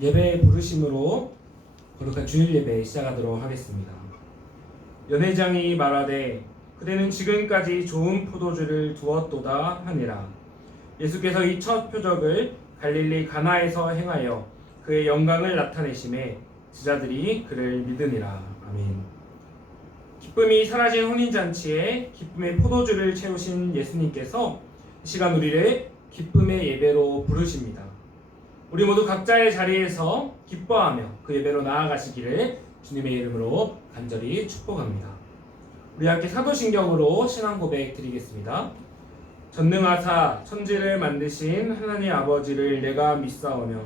예배 부르심으로 거룩한 주일 예배 시작하도록 하겠습니다. 연회장이 말하되 그대는 지금까지 좋은 포도주를 두었도다 하니라. 예수께서 이 첫 표적을 갈릴리 가나에서 행하여 그의 영광을 나타내심에 제자들이 그를 믿으니라. 아멘. 기쁨이 사라진 혼인잔치에 기쁨의 포도주를 채우신 예수님께서 이 시간 우리를 기쁨의 예배로 부르십니다. 우리 모두 각자의 자리에서 기뻐하며 그 예배로 나아가시기를 주님의 이름으로 간절히 축복합니다. 우리 함께 사도신경으로 신앙 고백 드리겠습니다. 전능하사 천지를 만드신 하나님 아버지를 내가 믿사오며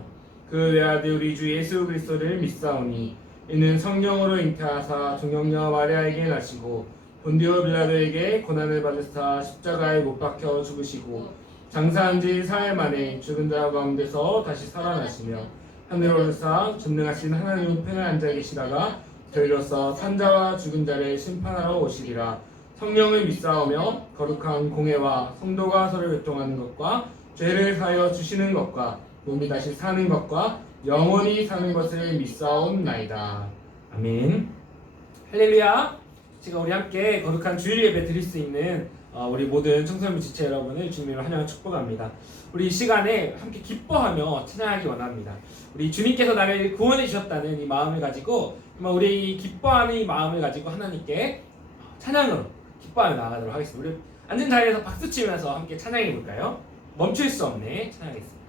그 외아들 우리 주 예수 그리스도를 믿사오니 이는 성령으로 잉태하사 동정녀 마리아에게 나시고 본디오 빌라도에게 고난을 받으사 십자가에 못 박혀 죽으시고 장사한 지 사흘 만에 죽은 자 가운데서 다시 살아나시며 하늘 오르사 전능하신 하나님 우편에 앉아 계시다가 저희로서 산자와 죽은 자를 심판하러 오시리라. 성령을 믿사오며 거룩한 공회와 성도가 서로 교통하는 것과 죄를 사하여 주시는 것과 몸이 다시 사는 것과 영원히 사는 것을 믿사옵나이다. 아멘. 할렐루야. 제가 우리 함께 거룩한 주일 예배 드릴 수 있는 우리 모든 청소년 지체 여러분을 주님으로 환영하고 축복합니다. 우리 이 시간에 함께 기뻐하며 찬양하기 원합니다. 우리 주님께서 나를 구원해 주셨다는 이 마음을 가지고 우리 기뻐하는 이 마음을 가지고 하나님께 찬양으로 기뻐하며 나아가도록 하겠습니다. 우리 앉은 자리에서 박수 치면서 함께 찬양해 볼까요? 멈출 수 없네 찬양하겠습니다.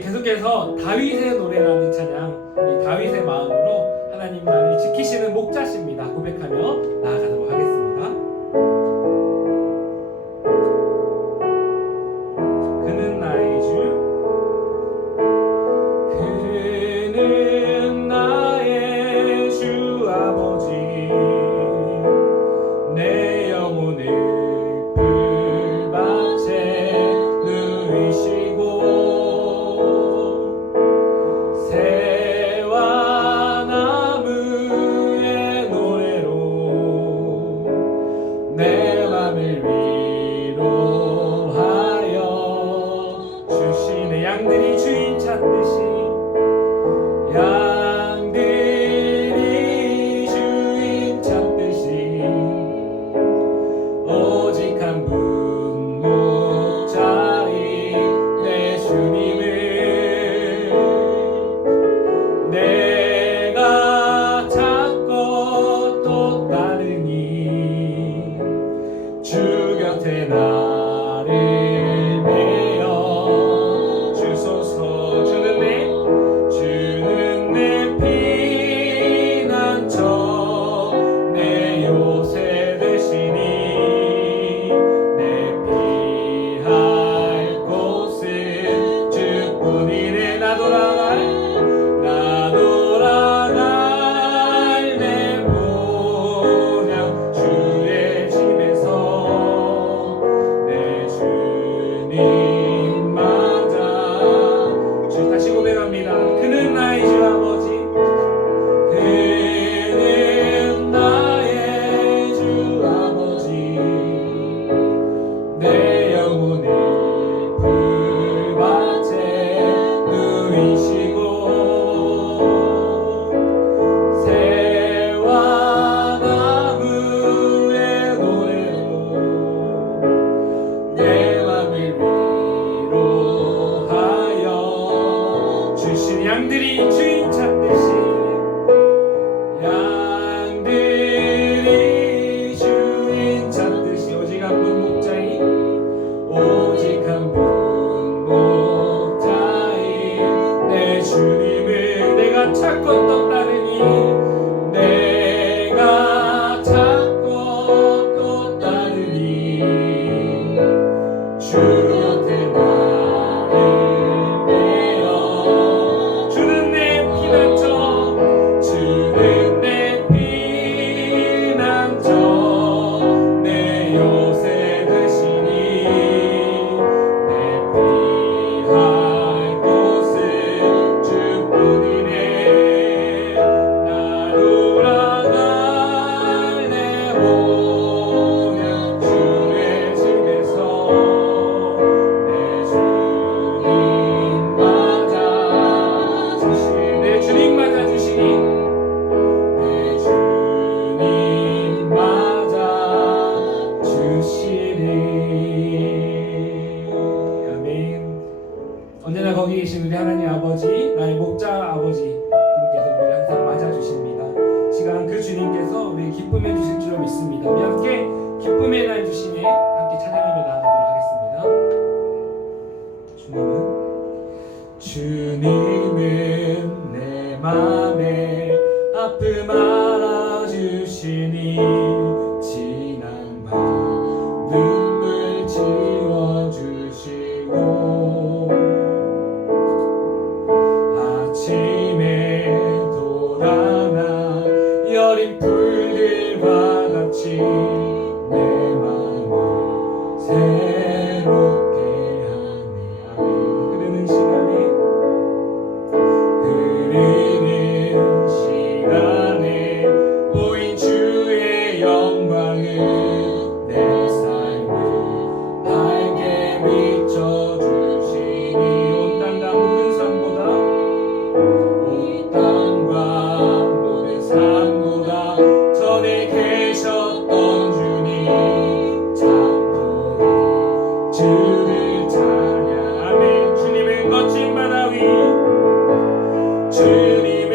계속해서 다윗의 노래라는 찬양, 우리 다윗의 마음으로 하나님 나를 지키시는 목자십니다 고백하며 나아가도록 하겠습니다. 그는 나의 주, 그는 찾듯이 양들이 주인 찾듯이 오직 한 분 목자인 내 주님을 내가 찾고 또 따르니 주 곁에 나를 메어 주소서. 주는 내 피난처 내 요새 되시니 내 피할 곳은 주뿐이네. 나 돌아갈 내 모양 주의 집에서 내 주님 맞아. 주 다시 고백합니다. 그는 나의 주 아버지, 그는 나의 주 아버지, 내 영혼을 풀밭에 누이시고 새와 나무의 노래로 내 맘을 위로하여 주신 양들이 주인 찾듯이 양들이 주인 찾듯이 오직 한 분 목자인 내 주님을 내가 찾고 또 따르니 내가 찾고 또 따르니 주 곁에 나를 메어 주는 내 피난처 주는 내 피난처 내 요새 되시니 내 피할 곳은 주뿐이네. 나 돌아갈 내 모양 주의 집에서 내 주님 맞아 주시니 내 주님 맞아 주시니 내 주님 맞아 주시니. 아멘. 언제나 거기 계신 우리 하나님 아버지, 나의 목자 아버지 주님께서 우리를 항상 맞아주십니다. 시간 그 주님께서 우리 기쁨해 주실 줄로 믿습니다. 우리 함께 기쁨의 날 주시네 함께 찬양하며 나아가도록 하겠습니다. 주님은 내 맘에 아픔 알아주시니 지난 밤 눈물 지워주시고 아침에 돋아나 여린 풀들과 같이 내 맘을 새롭게 하네. 흐르는 시간에 보인 주의 영광을 내 삶을 밝게 비춰주시니 온 땅과 모든 산보다 전에 계셨던 주님 참고히 주를 찬양하네. 주님은 거친 바다 위 주님은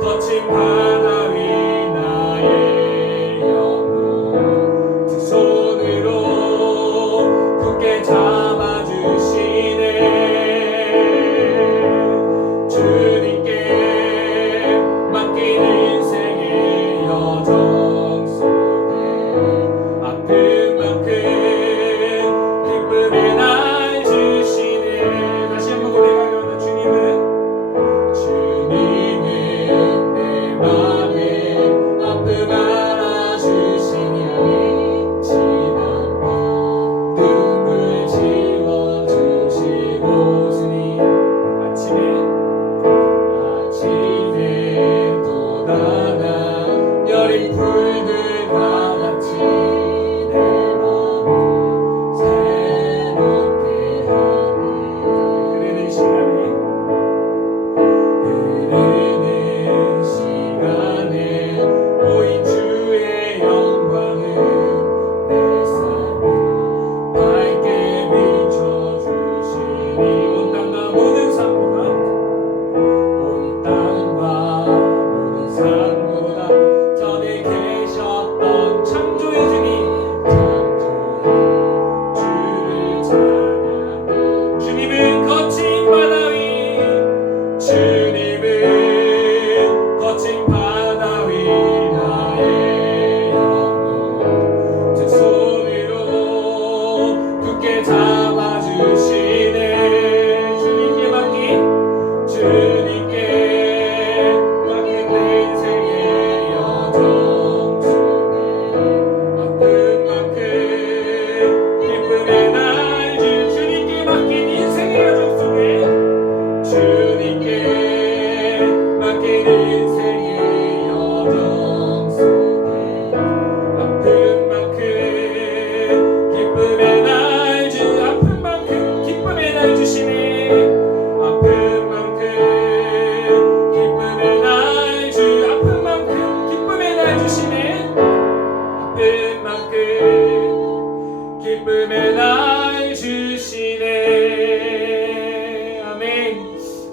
거친 바다 위 나의 영혼 두 손으로 굳게 잡아주시네. 주님께 맡긴 인생의 여정 속에 아픈 만큼 기쁨의 날 주시네. 다시 한번 고백하며 주님은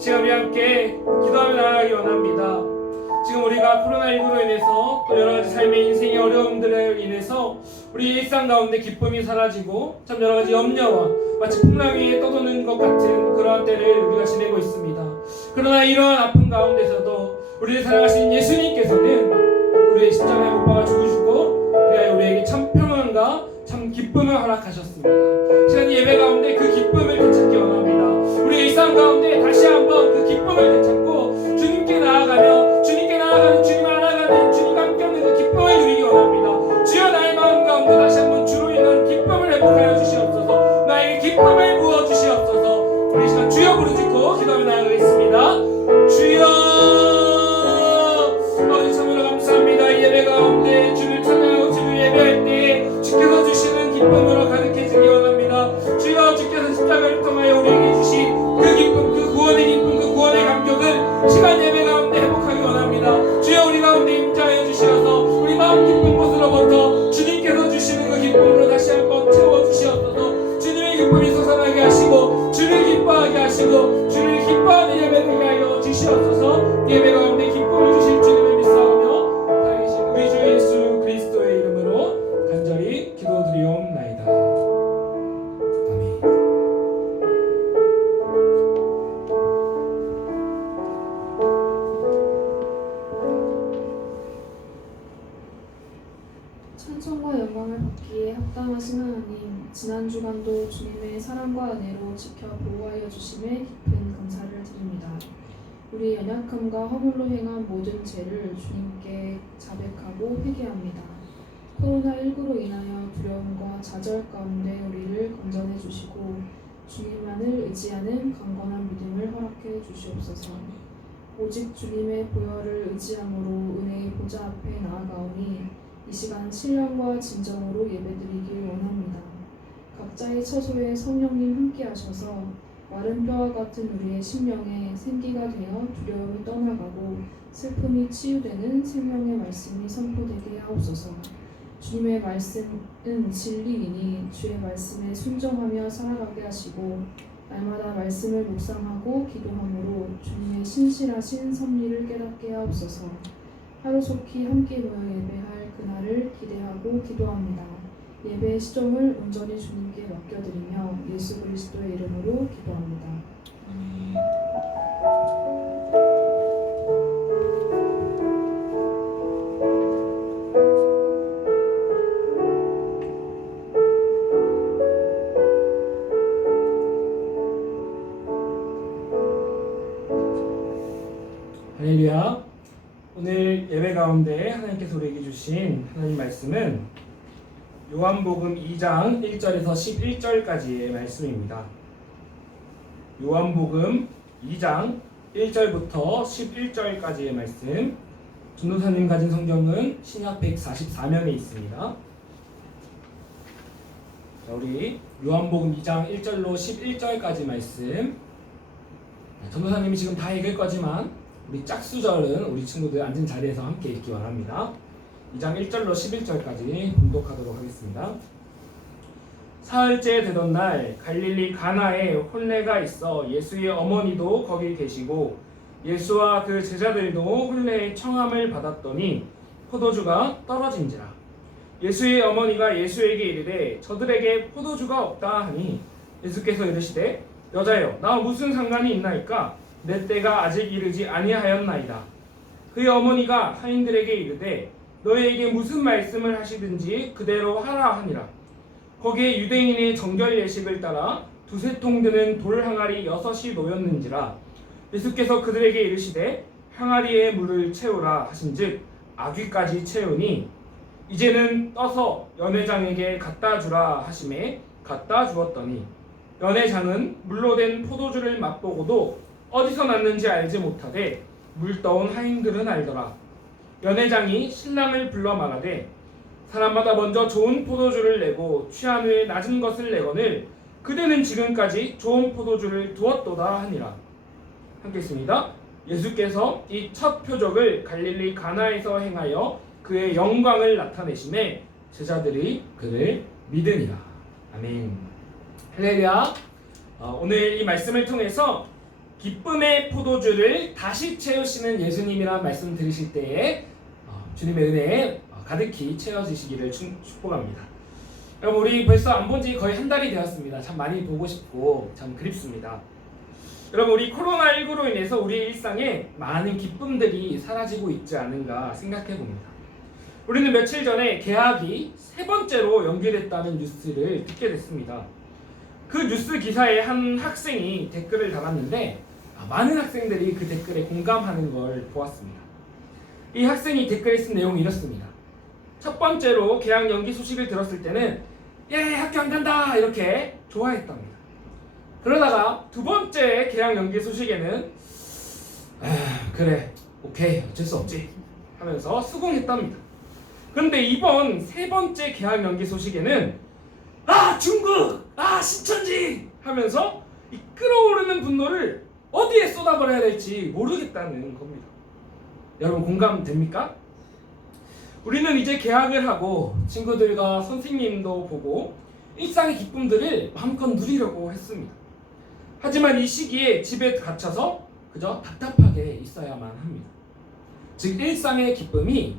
지금 우리 함께 기도하며 나아가기 원합니다. 지금 우리가 코로나19로 인해서 또 여러가지 삶의 인생의 어려움들로 인해서 우리 일상 가운데 기쁨이 사라지고 참 여러가지 염려와 마치 풍랑 위에 떠도는 것 같은 그러한 때를 우리가 지내고 있습니다. 그러나 이러한 아픔 가운데서도 우리를 사랑하신 예수님께서는 우리의 십자가에 못 박아 죽으시고 그리하여 우리에게 참 평안과 참 기쁨을 허락하셨습니다. 시간 예배 가운데 그 기쁨을 되찾기 원합니다. 우리 일상 가운데 다시 한번 그 기쁨을 되찾고 주님께 나아가며 주님 알아가는 주님과 함께하는 그 기쁨을 누리기 원합니다. 주여 나의 마음 가운데 다시 한번 주로 인한 기쁨을 회복하여 주시옵소서. 나에게 기쁨을 부어 주시옵소서. 우리 시간 주여 부르짖고 기도하며 나아가겠습니다. 주여 아버지 참으로 감사합니다. 예배 가운데 주를 찬양하고 주를 예배할 때 주께서 주시는 기쁨으로 가득해지기 원합니다. 주여 주께서 십자가를 통하여 우리에게 주신 그 기쁨, 그 구원의 기쁨, 그 구원의 감격을 시간 예배 가운데 회복하기 원합니다. 주여 우리 가운데 임재하여 주시어서 우리 마음 기쁜 곳으로부터 주님께서 주시는 그 기쁨으로 다시 한번 채워 주시옵소서. 주님의 기쁨이 솟아나게 하시고 주를 기뻐하게 하시고 주를 기뻐하는 예배를 위하여 주시옵소서. 예배 가운데 기쁨을 주실 주님을 믿사오며 살아계신 우리 주 예수 그리스도의 이름으로 간절히 기도드리옵나이다. 아멘. 찬송과 영광을 받기에 합당하신 하나님, 지난 주간도 주님의 사랑과 은혜로 지켜 보호하여 주심에 깊은 감사를 드립니다. 우리 연약함과 허물로 행한 모든 죄를 주님께 자백하고 회개합니다. 코로나19로 인하여 두려움과 좌절 가운데 우리를 건져내 주시고 주님만을 의지하는 강건한 믿음을 허락해 주시옵소서. 오직 주님의 보혈을 의지함으로 은혜의 보좌 앞에 나아가오니 이 시간 신령과 진정으로 예배드리길 원합니다. 각자의 처소에 성령님 함께 하셔서 마른 뼈와 같은 우리의 심령에 생기가 되어 두려움이 떠나가고 슬픔이 치유되는 생명의 말씀이 선포되게 하옵소서. 주님의 말씀은 진리이니 주의 말씀에 순종하며 살아가게 하시고 날마다 말씀을 묵상하고 기도함으로 주님의 신실하신 섭리를 깨닫게 하옵소서. 하루속히 함께 모여 예배할 그날을 기대하고 기도합니다. 예배의 시종을 온전히 주님께 맡겨드리며 예수 그리스도의 이름으로 기도합니다. 할렐루야. 오늘 예배 가운데 하나님께서 우리에게 주신 하나님 말씀은 요한복음 2장 1절에서 11절까지의 말씀입니다. 요한복음 2장 1절부터 11절까지의 말씀. 전도사님 가진 성경은 신약 144면에 있습니다. 자, 우리 요한복음 2장 1절로 11절까지 말씀. 전도사님이 지금 다 읽을 거지만 우리 짝수절은 우리 친구들 앉은 자리에서 함께 읽기 원합니다. 2장 1절로 11절까지 봉독하도록 하겠습니다. 사흘째 되던 날 갈릴리 가나에 혼례가 있어 예수의 어머니도 거기 계시고 예수와 그 제자들도 혼례의 청함을 받았더니 포도주가 떨어진지라. 예수의 어머니가 예수에게 이르되 저들에게 포도주가 없다 하니 예수께서 이르시되 여자여 나와 무슨 상관이 있나이까 내 때가 아직 이르지 아니하였나이다. 그의 어머니가 하인들에게 이르되 너희에게 무슨 말씀을 하시든지 그대로 하라 하니라. 거기에 유대인의 정결 예식을 따라 두세 통 드는 돌 항아리 6이 놓였는지라. 예수께서 그들에게 이르시되 항아리에 물을 채우라 하신즉 아귀까지 채우니 이제는 떠서 연회장에게 갖다 주라 하심에 갖다 주었더니 연회장은 물로 된 포도주를 맛보고도 어디서 났는지 알지 못하되 물 떠온 하인들은 알더라. 연회장이 신랑을 불러 말하되 사람마다 먼저 좋은 포도주를 내고 취한 후에 낮은 것을 내거늘 그대는 지금까지 좋은 포도주를 두었도다 하니라. 함께 있습니다. 예수께서 이 첫 표적을 갈릴리 가나에서 행하여 그의 영광을 나타내심에 제자들이 그를 믿으니라. 아멘. 할렐루야. 오늘 이 말씀을 통해서 기쁨의 포도주를 다시 채우시는 예수님이란 말씀 들으실 때에 주님의 은혜에 가득히 채워지시기를 축복합니다. 여러분, 우리 벌써 안 본 지 거의 한 달이 되었습니다. 참 많이 보고 싶고 참 그립습니다. 여러분, 우리 코로나19로 인해서 우리의 일상에 많은 기쁨들이 사라지고 있지 않은가 생각해 봅니다. 우리는 며칠 전에 개학이 3번째로 연기됐다는 뉴스를 듣게 됐습니다. 그 뉴스 기사에 한 학생이 댓글을 달았는데 많은 학생들이 그 댓글에 공감하는 걸 보았습니다. 이 학생이 댓글에 쓴 내용이 이렇습니다. 첫 번째로 개학 연기 소식을 들었을 때는 학교 안 간다 이렇게 좋아했답니다. 그러다가 두 번째 개학 연기 소식에는 그래 오케이 어쩔 수 없지 하면서 수긍했답니다. 그런데 이번 세 번째 개학 연기 소식에는 중국 신천지 하면서 이 끓어오르는 분노를 어디에 쏟아버려야 될지 모르겠다는 겁니다. 여러분 공감됩니까? 우리는 이제 개학을 하고 친구들과 선생님도 보고 일상의 기쁨들을 마음껏 누리려고 했습니다. 하지만 이 시기에 집에 갇혀서 그저 답답하게 있어야만 합니다. 즉 일상의 기쁨이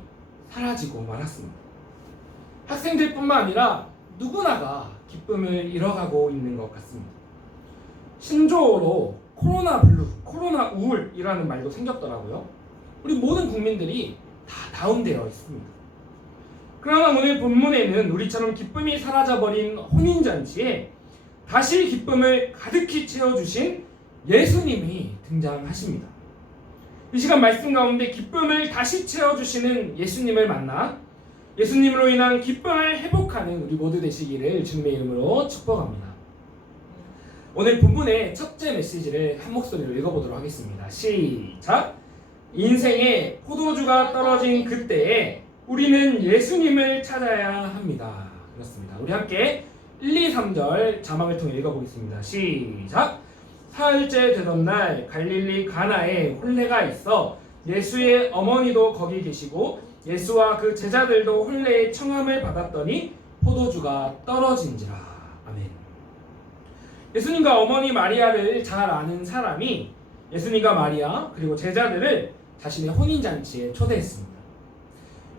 사라지고 말았습니다. 학생들뿐만 아니라 누구나가 기쁨을 잃어가고 있는 것 같습니다. 신조어로 코로나 블루, 코로나 우울이라는 말도 생겼더라고요. 우리 모든 국민들이 다 다운되어 있습니다. 그러나 오늘 본문에는 우리처럼 기쁨이 사라져버린 혼인잔치에 다시 기쁨을 가득히 채워주신 예수님이 등장하십니다. 이 시간 말씀 가운데 기쁨을 다시 채워주시는 예수님을 만나 예수님으로 인한 기쁨을 회복하는 우리 모두 되시기를 주님의 이름으로 축복합니다. 오늘 본문의 첫째 메시지를 한 목소리로 읽어보도록 하겠습니다. 시작! 인생에 포도주가 떨어진 그때에 우리는 예수님을 찾아야 합니다. 그렇습니다. 우리 함께 1, 2, 3절 자막을 통해 읽어보겠습니다. 시작! 사흘째 되던 날 갈릴리 가나에 혼례가 있어 예수의 어머니도 거기 계시고 예수와 그 제자들도 혼례의 청함을 받았더니 포도주가 떨어진지라. 아멘. 예수님과 어머니 마리아를 잘 아는 사람이 예수님과 마리아 그리고 제자들을 자신의 혼인잔치에 초대했습니다.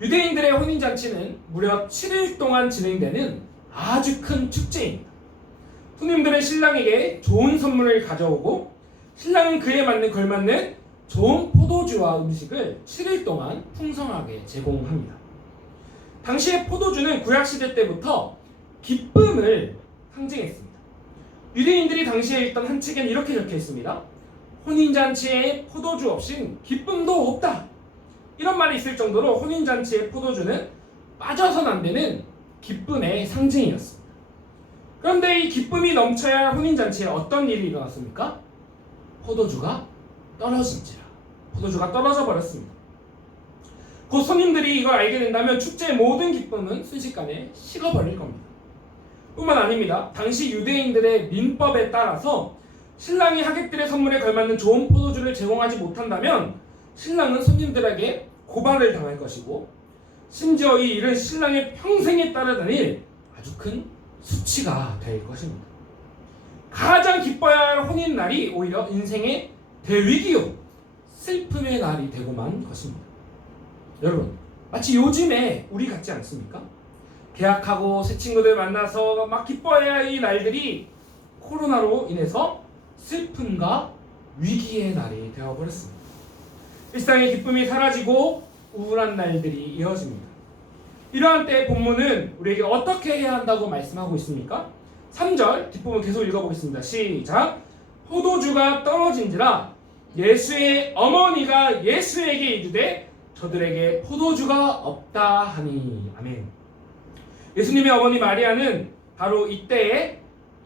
유대인들의 혼인잔치는 무려 7일 동안 진행되는 아주 큰 축제입니다. 손님들은 신랑에게 좋은 선물을 가져오고 신랑은 그에 맞는 걸맞는 좋은 포도주와 음식을 7일 동안 풍성하게 제공합니다. 당시의 포도주는 구약시대 때부터 기쁨을 상징했습니다. 유대인들이 당시에 읽던 한 책엔 이렇게 적혀 있습니다. 혼인잔치에 포도주 없인 기쁨도 없다. 이런 말이 있을 정도로 혼인잔치의 포도주는 빠져선 안 되는 기쁨의 상징이었습니다. 그런데 이 기쁨이 넘쳐야 할 혼인잔치에 어떤 일이 일어났습니까? 포도주가 떨어진지라. 포도주가 떨어져 버렸습니다. 곧 손님들이 이걸 알게 된다면 축제의 모든 기쁨은 순식간에 식어버릴 겁니다. 뿐만 아닙니다. 당시 유대인들의 민법에 따라서 신랑이 하객들의 선물에 걸맞는 좋은 포도주를 제공하지 못한다면 신랑은 손님들에게 고발을 당할 것이고 심지어 이 일은 신랑의 평생에 따르다닐 아주 큰 수치가 될 것입니다. 가장 기뻐야 할 혼인날이 오히려 인생의 대위기요 슬픔의 날이 되고만 것입니다. 여러분 마치 요즘에 우리 같지 않습니까? 계약하고 새 친구들 만나서 막 기뻐해야 할 이 날들이 코로나로 인해서 슬픔과 위기의 날이 되어버렸습니다. 일상의 기쁨이 사라지고 우울한 날들이 이어집니다. 이러한 때의 본문은 우리에게 어떻게 해야 한다고 말씀하고 있습니까? 3절 뒷부분 계속 읽어보겠습니다. 시작! 포도주가 떨어진지라 예수의 어머니가 예수에게 이르되 저들에게 포도주가 없다 하니. 아멘. 예수님의 어머니 마리아는 바로 이때에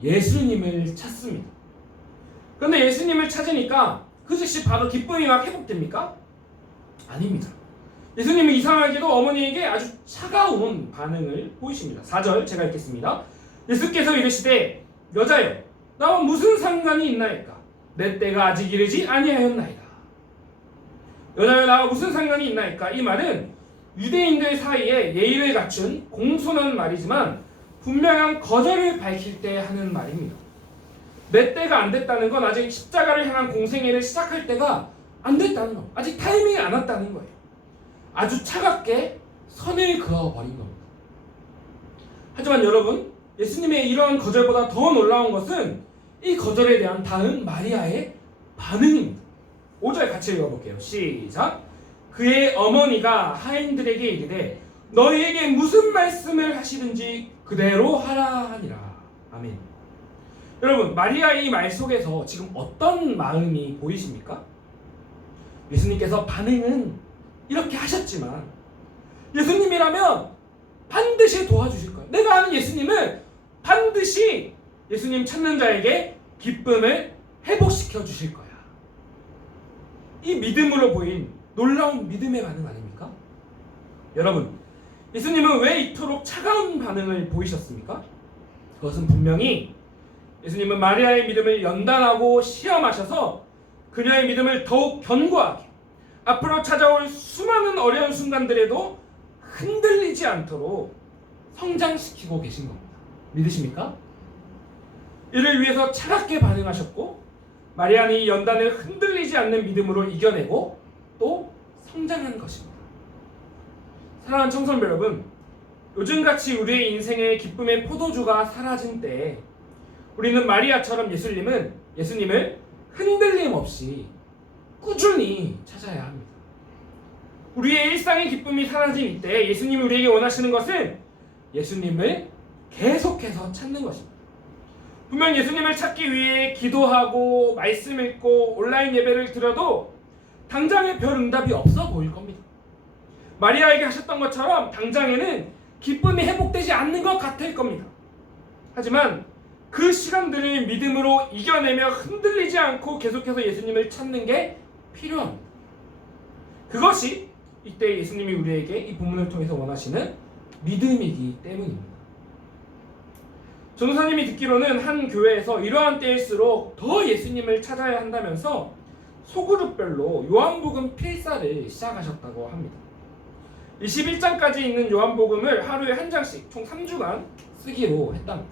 예수님을 찾습니다. 그런데 예수님을 찾으니까 그 즉시 바로 기쁨이 막 회복됩니까? 아닙니다. 예수님은 이상하게도 어머니에게 아주 차가운 반응을 보이십니다. 4절 제가 읽겠습니다. 예수께서 이르시되 여자여 나와 무슨 상관이 있나이까? 내 때가 아직 이르지 아니하였나이다. 여자여 나와 무슨 상관이 있나이까? 이 말은 유대인들 사이에 예의를 갖춘 공손한 말이지만 분명한 거절을 밝힐 때 하는 말입니다. 내 때가 안 됐다는 건 아직 십자가를 향한 공생애를 시작할 때가 안 됐다는 거. 아직 타이밍이 안 왔다는 거예요. 아주 차갑게 선을 그어버린 겁니다. 하지만 여러분, 예수님의 이러한 거절보다 더 놀라운 것은 이 거절에 대한 다음 마리아의 반응입니다. 5절 같이 읽어볼게요. 시작. 그의 어머니가 하인들에게 이르되 너희에게 무슨 말씀을 하시든지 그대로 하라 하니라. 아멘. 여러분, 마리아의 이 말 속에서 지금 어떤 마음이 보이십니까? 예수님께서 반응은 이렇게 하셨지만 예수님이라면 반드시 도와주실 거예요. 내가 아는 예수님은 반드시 예수님 찾는 자에게 기쁨을 회복시켜 주실 거야. 이 믿음으로 보인 놀라운 믿음의 반응 아닙니까? 여러분, 예수님은 왜 이토록 차가운 반응을 보이셨습니까? 그것은 분명히 예수님은 마리아의 믿음을 연단하고 시험하셔서 그녀의 믿음을 더욱 견고하게 앞으로 찾아올 수많은 어려운 순간들에도 흔들리지 않도록 성장시키고 계신 겁니다. 믿으십니까? 이를 위해서 차갑게 반응하셨고 마리아는 이 연단을 흔들리지 않는 믿음으로 이겨내고 또 성장한 것입니다. 사랑하는 청소년 여러분, 요즘같이 우리의 인생의 기쁨의 포도주가 사라진 때에 우리는 마리아처럼 예수님을 흔들림 없이 꾸준히 찾아야 합니다. 우리의 일상의 기쁨이 사라진 이때 예수님이 우리에게 원하시는 것은 예수님을 계속해서 찾는 것입니다. 분명 예수님을 찾기 위해 기도하고 말씀 읽고 온라인 예배를 드려도 당장에 별 응답이 없어 보일 겁니다. 마리아에게 하셨던 것처럼 당장에는 기쁨이 회복되지 않는 것 같을 겁니다. 하지만 그 시간들을 믿음으로 이겨내며 흔들리지 않고 계속해서 예수님을 찾는 게 필요합니다. 그것이 이때 예수님이 우리에게 이 본문을 통해서 원하시는 믿음이기 때문입니다. 전도사님이 듣기로는 한 교회에서 이러한 때일수록 더 예수님을 찾아야 한다면서 소그룹별로 요한복음 필사를 시작하셨다고 합니다. 21장까지 있는 요한복음을 하루에 한 장씩 총 3주간 쓰기로 했답니다.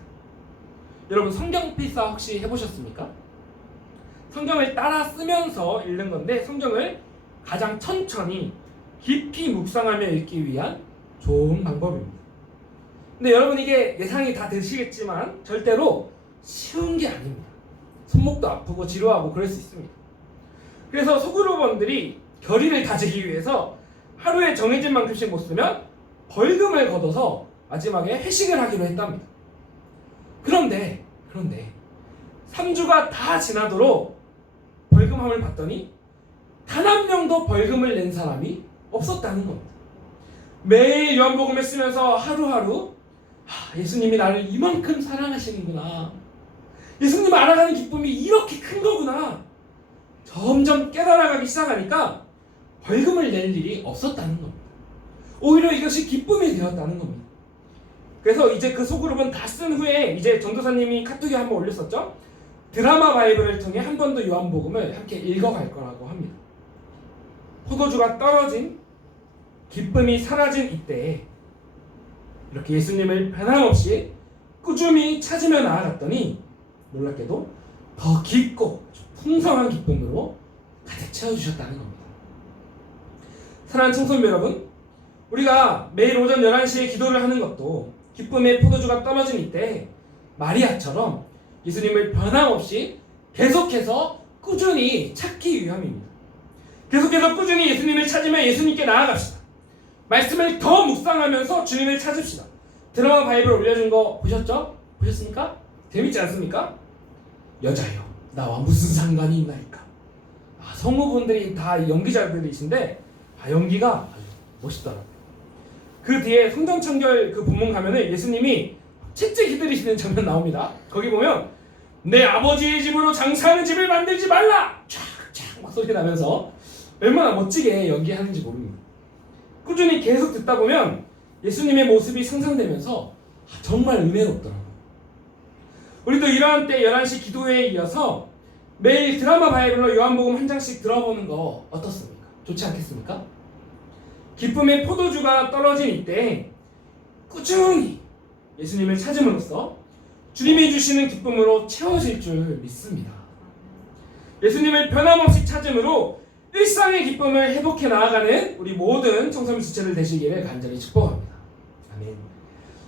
여러분, 성경 필사 혹시 해보셨습니까? 성경을 따라 쓰면서 읽는 건데 성경을 가장 천천히 깊이 묵상하며 읽기 위한 좋은 방법입니다. 근데 여러분, 이게 예상이 다 되시겠지만 절대로 쉬운 게 아닙니다. 손목도 아프고 지루하고 그럴 수 있습니다. 그래서 소그룹원들이 결의를 다지기 위해서 하루에 정해진 만큼씩 못 쓰면 벌금을 걷어서 마지막에 회식을 하기로 했답니다. 그런데 3주가 다 지나도록 벌금함을 받더니 단 한 명도 벌금을 낸 사람이 없었다는 겁니다. 매일 요한복음을 쓰면서 하루하루 예수님이 나를 이만큼 사랑하시는구나, 예수님 알아가는 기쁨이 이렇게 큰 거구나, 점점 깨달아가기 시작하니까 벌금을 낼 일이 없었다는 겁니다. 오히려 이것이 기쁨이 되었다는 겁니다. 그래서 이제 그 소그룹은 다 쓴 후에 이제 전도사님이 카톡에 한번 올렸었죠. 드라마 바이블을 통해 한 번 더 요한복음을 함께 읽어갈 거라고 합니다. 포도주가 떨어진, 기쁨이 사라진 이때에 이렇게 예수님을 변함없이 꾸준히 찾으며 나아갔더니 놀랍게도 더 깊고 풍성한 기쁨으로 가득 채워주셨다는 겁니다. 사랑하는 청소년 여러분, 우리가 매일 오전 11시에 기도를 하는 것도 기쁨의 포도주가 떨어진 이때 마리아처럼 예수님을 변함없이 계속해서 꾸준히 찾기 위함입니다. 계속해서 꾸준히 예수님을 찾으며 예수님께 나아갑시다. 말씀을 더 묵상하면서 주님을 찾읍시다. 드라마 바이블 올려준 거 보셨죠? 보셨습니까? 재밌지 않습니까? 여자여, 나와 무슨 상관이 있나이까. 성우분들이 다 연기자들이신데 연기가 아주 멋있더라고요. 그 뒤에 성전천결 그 본문 가면은 예수님이 채찍 휘두르시는 장면 나옵니다. 거기 보면 내 아버지의 집으로 장사하는 집을 만들지 말라! 촥촥 막 소리 나면서 얼마나 멋지게 연기하는지 모릅니다. 꾸준히 계속 듣다 보면 예수님의 모습이 상상되면서 정말 은혜롭더라고요. 우리도 이러한 때 11시 기도회에 이어서 매일 드라마 바이블로 요한복음 한 장씩 들어보는 거 어떻습니까? 좋지 않겠습니까? 기쁨의 포도주가 떨어진 이때 꾸준히 예수님을 찾음으로써 주님이 주시는 기쁨으로 채워질 줄 믿습니다. 예수님을 변함없이 찾음으로 일상의 기쁨을 회복해 나아가는 우리 모든 청소년 지체들 되시기를 간절히 축복합니다. 아멘.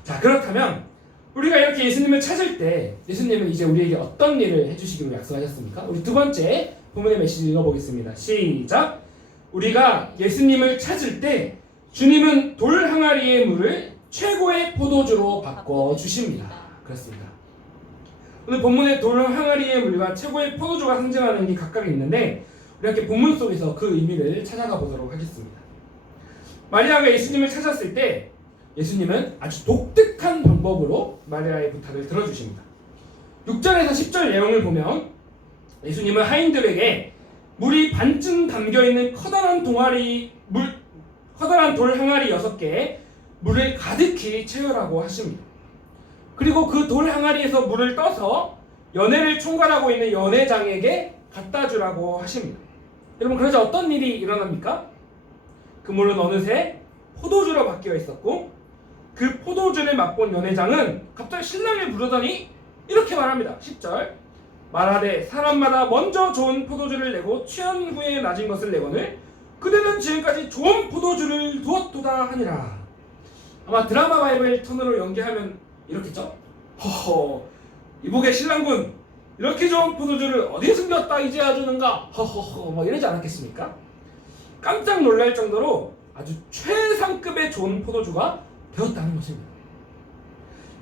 자, 그렇다면 우리가 이렇게 예수님을 찾을 때 예수님은 이제 우리에게 어떤 일을 해주시기로 약속하셨습니까? 우리 두 번째 본문의 메시지 읽어보겠습니다. 시작! 우리가 예수님을 찾을 때 주님은 돌 항아리의 물을 최고의 포도주로 바꿔주십니다. 그렇습니다. 오늘 본문의 돌 항아리의 물과 최고의 포도주가 상징하는 게 각각 있는데 우리 함께 본문 속에서 그 의미를 찾아가 보도록 하겠습니다. 마리아가 예수님을 찾았을 때 예수님은 아주 독특한 방법으로 마리아의 부탁을 들어주십니다. 6절에서 10절 내용을 보면 예수님은 하인들에게 물이 반쯤 담겨있는 커다란 돌 항아리 6개에 물을 가득히 채우라고 하십니다. 그리고 그 돌 항아리에서 물을 떠서 연회를 총괄하고 있는 연회장에게 갖다 주라고 하십니다. 여러분, 그러자 어떤 일이 일어납니까? 그 물은 어느새 포도주로 바뀌어 있었고 그 포도주를 맛본 연회장은 갑자기 신랑을 부르더니 이렇게 말합니다. 10절 말하되 사람마다 먼저 좋은 포도주를 내고 취한 후에 낮은 것을 내거늘 그대는 지금까지 좋은 포도주를 두었도다 하니라. 아마 드라마 바이블 톤으로 연기하면 이렇겠죠? 허허, 이복의 신랑군 이렇게 좋은 포도주를 어디에 숨겼다 이제야 주는가? 허허허, 뭐 이러지 않았겠습니까? 깜짝 놀랄 정도로 아주 최상급의 좋은 포도주가 되었다는 것입니다.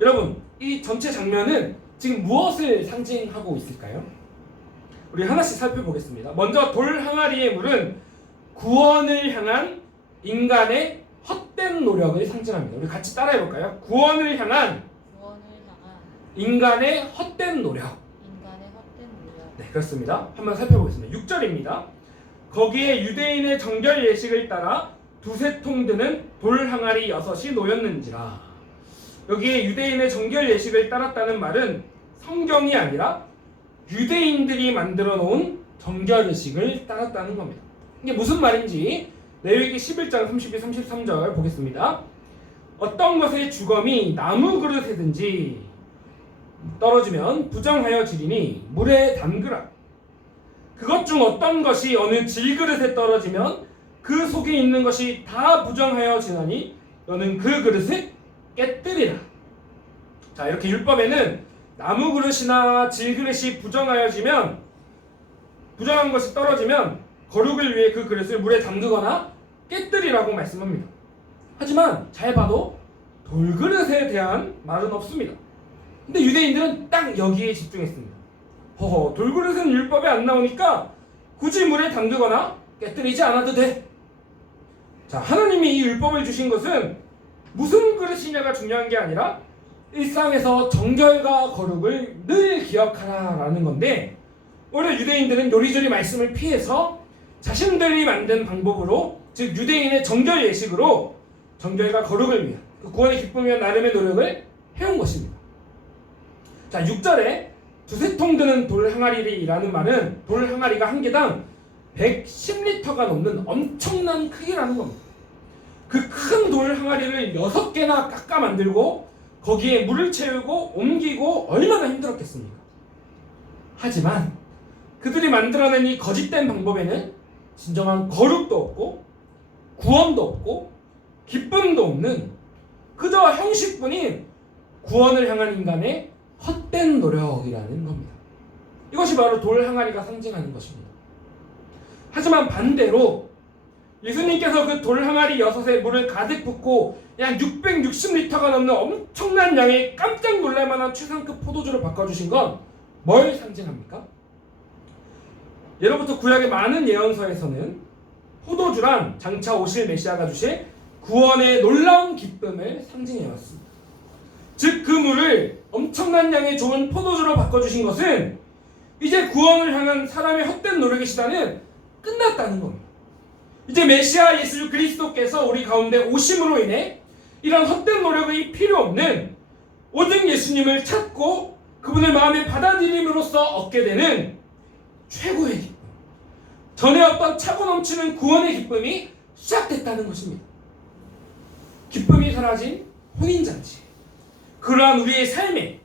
여러분, 이 전체 장면은 지금 무엇을 상징하고 있을까요? 우리 하나씩 살펴보겠습니다. 먼저 돌 항아리의 물은 구원을 향한 인간의 헛된 노력을 상징합니다. 우리 같이 따라해볼까요? 구원을 향한 인간의 헛된 노력. 네, 그렇습니다. 한번 살펴보겠습니다. 6절입니다. 거기에 유대인의 정결 예식을 따라 두세 통 드는 돌 항아리 6이 놓였는지라. 여기에 유대인의 정결 예식을 따랐다는 말은 성경이 아니라 유대인들이 만들어 놓은 정결 예식을 따랐다는 겁니다. 이게 무슨 말인지 레위기 11장 32, 33절 보겠습니다. 어떤 것의 주검이 나무 그릇에든지 떨어지면 부정하여 지리니 물에 담그라. 그것 중 어떤 것이 어느 질그릇에 떨어지면 그 속에 있는 것이 다 부정하여 지나니 너는 그 그릇을 깨뜨리라. 자, 이렇게 율법에는 나무 그릇이나 질그릇이 부정하여지면 부정한 것이 떨어지면 거룩을 위해 그 그릇을 물에 담그거나 깨뜨리라고 말씀합니다. 하지만 잘 봐도 돌그릇에 대한 말은 없습니다. 근데 유대인들은 딱 여기에 집중했습니다. 허허, 돌그릇은 율법에 안 나오니까 굳이 물에 담그거나 깨뜨리지 않아도 돼. 자, 하나님이 이 율법을 주신 것은 무슨 그릇이냐가 중요한 게 아니라 일상에서 정결과 거룩을 늘 기억하라라는 건데, 오히려 유대인들은 요리조리 말씀을 피해서 자신들이 만든 방법으로, 즉 유대인의 정결 예식으로 정결과 거룩을 위한 그 구원의 기쁨이와 나름의 노력을 해온 것입니다. 자, 6절에 두세 통 드는 돌 항아리라는 말은 돌 항아리가 한 개당 110리터가 넘는 엄청난 크기라는 겁니다. 그 큰 돌 항아리를 6개나 깎아 만들고 거기에 물을 채우고 옮기고 얼마나 힘들었겠습니까? 하지만 그들이 만들어낸 이 거짓된 방법에는 진정한 거룩도 없고 구원도 없고 기쁨도 없는 그저 형식뿐인 구원을 향한 인간의 헛된 노력이라는 겁니다. 이것이 바로 돌 항아리가 상징하는 것입니다. 하지만 반대로 예수님께서 그 돌 항아리 6에 물을 가득 붓고 약 660리터가 넘는 엄청난 양의 깜짝 놀랄만한 최상급 포도주를 바꿔주신 건 뭘 상징합니까? 예로부터 구약의 많은 예언서에서는 포도주란 장차 오실 메시아가 주실 구원의 놀라운 기쁨을 상징해왔습니다. 즉 그 물을 엄청난 양의 좋은 포도주로 바꿔주신 것은 이제 구원을 향한 사람의 헛된 노력의 시대는 끝났다는 겁니다. 이제 메시아 예수 그리스도께서 우리 가운데 오심으로 인해 이런 헛된 노력이 필요 없는 오직 예수님을 찾고 그분을 마음에 받아들임으로써 얻게 되는 최고의 기쁨, 전에 없던 차고 넘치는 구원의 기쁨이 시작됐다는 것입니다. 기쁨이 사라진 혼인잔치, 그러한 우리의 삶에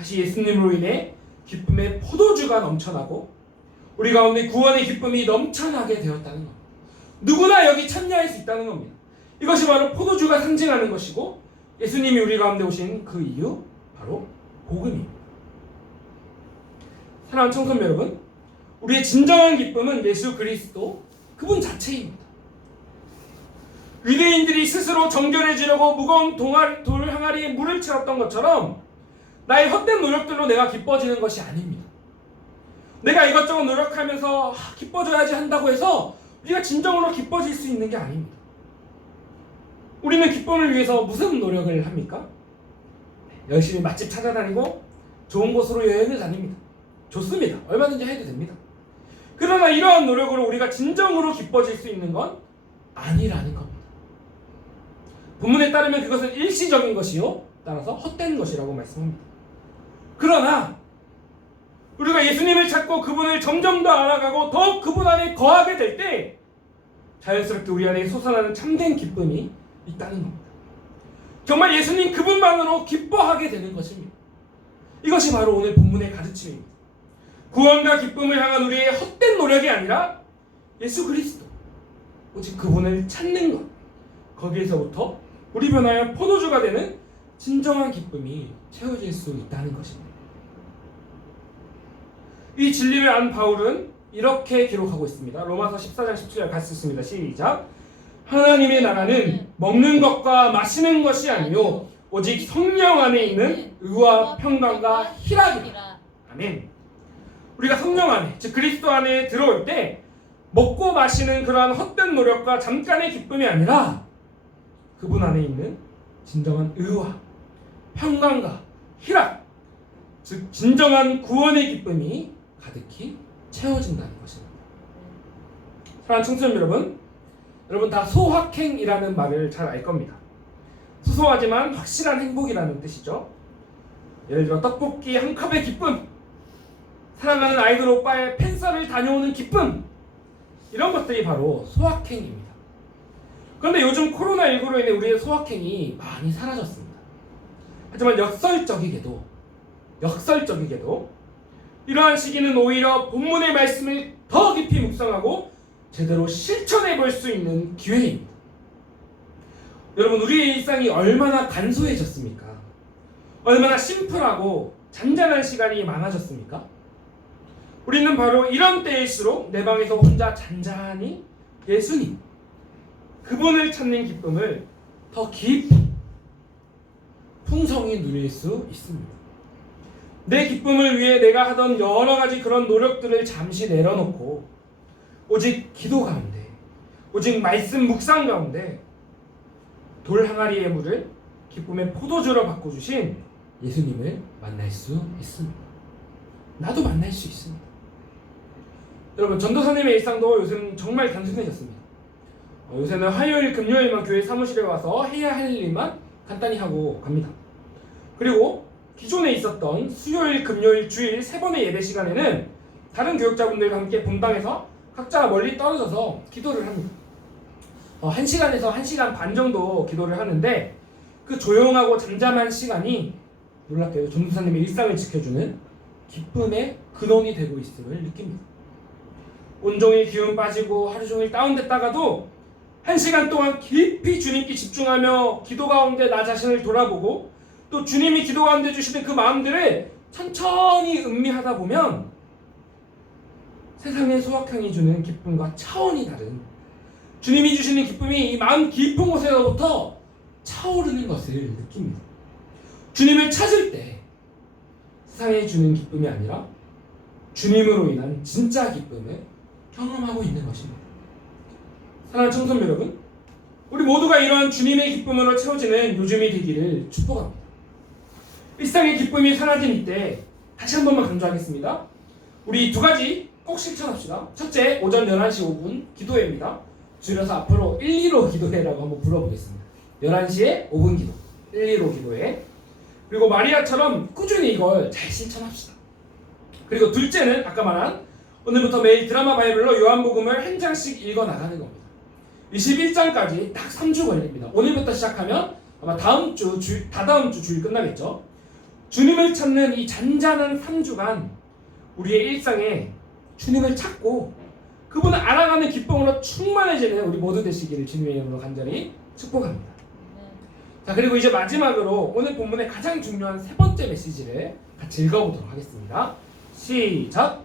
다시 예수님으로 인해 기쁨의 포도주가 넘쳐나고 우리 가운데 구원의 기쁨이 넘쳐나게 되었다는 겁니다. 누구나 여기 참여할 수 있다는 겁니다. 이것이 바로 포도주가 상징하는 것이고 예수님이 우리 가운데 오신 그 이유 바로 복음입니다. 사랑하는 청소년 여러분, 우리의 진정한 기쁨은 예수 그리스도 그분 자체입니다. 유대인들이 스스로 정결해지려고 무거운 돌 항아리에 물을 채웠던 것처럼 나의 헛된 노력들로 내가 기뻐지는 것이 아닙니다. 내가 이것저것 노력하면서 기뻐져야지 한다고 해서 우리가 진정으로 기뻐질 수 있는 게 아닙니다. 우리는 기쁨을 위해서 무슨 노력을 합니까? 열심히 맛집 찾아다니고 좋은 곳으로 여행을 다닙니다. 좋습니다. 얼마든지 해도 됩니다. 그러나 이러한 노력으로 우리가 진정으로 기뻐질 수 있는 건 아니라는 겁니다. 본문에 따르면 그것은 일시적인 것이요 따라서 헛된 것이라고 말씀합니다. 그러나 우리가 예수님을 찾고 그분을 점점 더 알아가고 더욱 그분 안에 거하게 될 때 자연스럽게 우리 안에 솟아나는 참된 기쁨이 있다는 겁니다. 정말 예수님 그분만으로 기뻐하게 되는 것입니다. 이것이 바로 오늘 본문의 가르침입니다. 구원과 기쁨을 향한 우리의 헛된 노력이 아니라 예수 그리스도 오직 그분을 찾는 것, 거기에서부터 우리 변화여 포도주가 되는 진정한 기쁨이 채워질 수 있다는 것입니다. 이 진리를 안 바울은 이렇게 기록하고 있습니다. 로마서 14장 17절 같이 읽습니다. 시작. 하나님의 나라는 먹는 것과 마시는 것이 아니요 오직 성령 안에 있는 의와 평강과 희락이라. 아멘. 우리가 성령 안에, 즉 그리스도 안에 들어올 때 먹고 마시는 그러한 헛된 노력과 잠깐의 기쁨이 아니라 그분 안에 있는 진정한 의와 평강과 희락, 즉 진정한 구원의 기쁨이 가득히 채워진다는 것입니다. 사랑하는 청소년 여러분 다 소확행이라는 말을 잘 알 겁니다. 소소하지만 확실한 행복이라는 뜻이죠. 예를 들어 떡볶이 한 컵의 기쁨, 사랑하는 아이돌 오빠의 팬싸를 다녀오는 기쁨, 이런 것들이 바로 소확행입니다. 그런데 요즘 코로나19로 인해 우리의 소확행이 많이 사라졌습니다. 하지만 역설적이게도 이러한 시기는 오히려 본문의 말씀을 더 깊이 묵상하고 제대로 실천해 볼 수 있는 기회입니다. 여러분, 우리의 일상이 얼마나 간소해졌습니까? 얼마나 심플하고 잔잔한 시간이 많아졌습니까? 우리는 바로 이런 때일수록 내 방에서 혼자 잔잔히 예수님, 그분을 찾는 기쁨을 더 깊이 풍성히 누릴 수 있습니다. 내 기쁨을 위해 내가 하던 여러 가지 그런 노력들을 잠시 내려놓고 오직 기도 가운데, 오직 말씀 묵상 가운데 돌 항아리의 물을 기쁨의 포도주로 바꿔주신 예수님을 만날 수 있습니다. 나도 만날 수 있습니다. 여러분, 전도사님의 일상도 요즘 정말 단순해졌습니다. 요새는 화요일, 금요일만 교회 사무실에 와서 해야 할 일만 간단히 하고 갑니다. 그리고 기존에 있었던 수요일, 금요일, 주일 3번의 예배 시간에는 다른 교육자분들과 함께 본당에서 각자 멀리 떨어져서 기도를 합니다. 1시간에서 1시간 반 정도 기도를 하는데 그 조용하고 잠잠한 시간이 놀랍게도 전도사님의 일상을 지켜주는 기쁨의 근원이 되고 있음을 느낍니다. 온종일 기운 빠지고 하루 종일 다운됐다가도 1시간 동안 깊이 주님께 집중하며 기도 가운데 나 자신을 돌아보고 또 주님이 기도 가운데 주시는 그 마음들을 천천히 음미하다 보면 세상의 소확행이 주는 기쁨과 차원이 다른 주님이 주시는 기쁨이 이 마음 깊은 곳에서부터 차오르는 것을 느낍니다. 주님을 찾을 때 세상이 주는 기쁨이 아니라 주님으로 인한 진짜 기쁨을 경험하고 있는 것입니다. 사랑하는 청소년 여러분, 우리 모두가 이러한 주님의 기쁨으로 채워지는 요즘이 되기를 축복합니다. 일상의 기쁨이 사라진 이때 다시 한 번만 강조하겠습니다. 우리 2가지 꼭 실천합시다. 첫째, 오전 11시 5분 기도회입니다. 줄여서 앞으로 115 기도회라고 한번 불러보겠습니다. 11시에 5분 기도, 115 기도회. 그리고 마리아처럼 꾸준히 이걸 잘 실천합시다. 그리고 둘째는 아까 말한 오늘부터 매일 드라마 바이블로 요한복음을 한 장씩 읽어나가는 겁니다. 21장까지 딱 3주 걸립니다. 오늘부터 시작하면 아마 다다음 주 주일 끝나겠죠. 주님을 찾는 이 잔잔한 3주간 우리의 일상에 주님을 찾고 그분을 알아가는 기쁨으로 충만해지는 우리 모두 되시기를 주님의 이름으로 간절히 축복합니다. 자, 그리고 이제 마지막으로 오늘 본문의 가장 중요한 세 번째 메시지를 같이 읽어보도록 하겠습니다. 시작!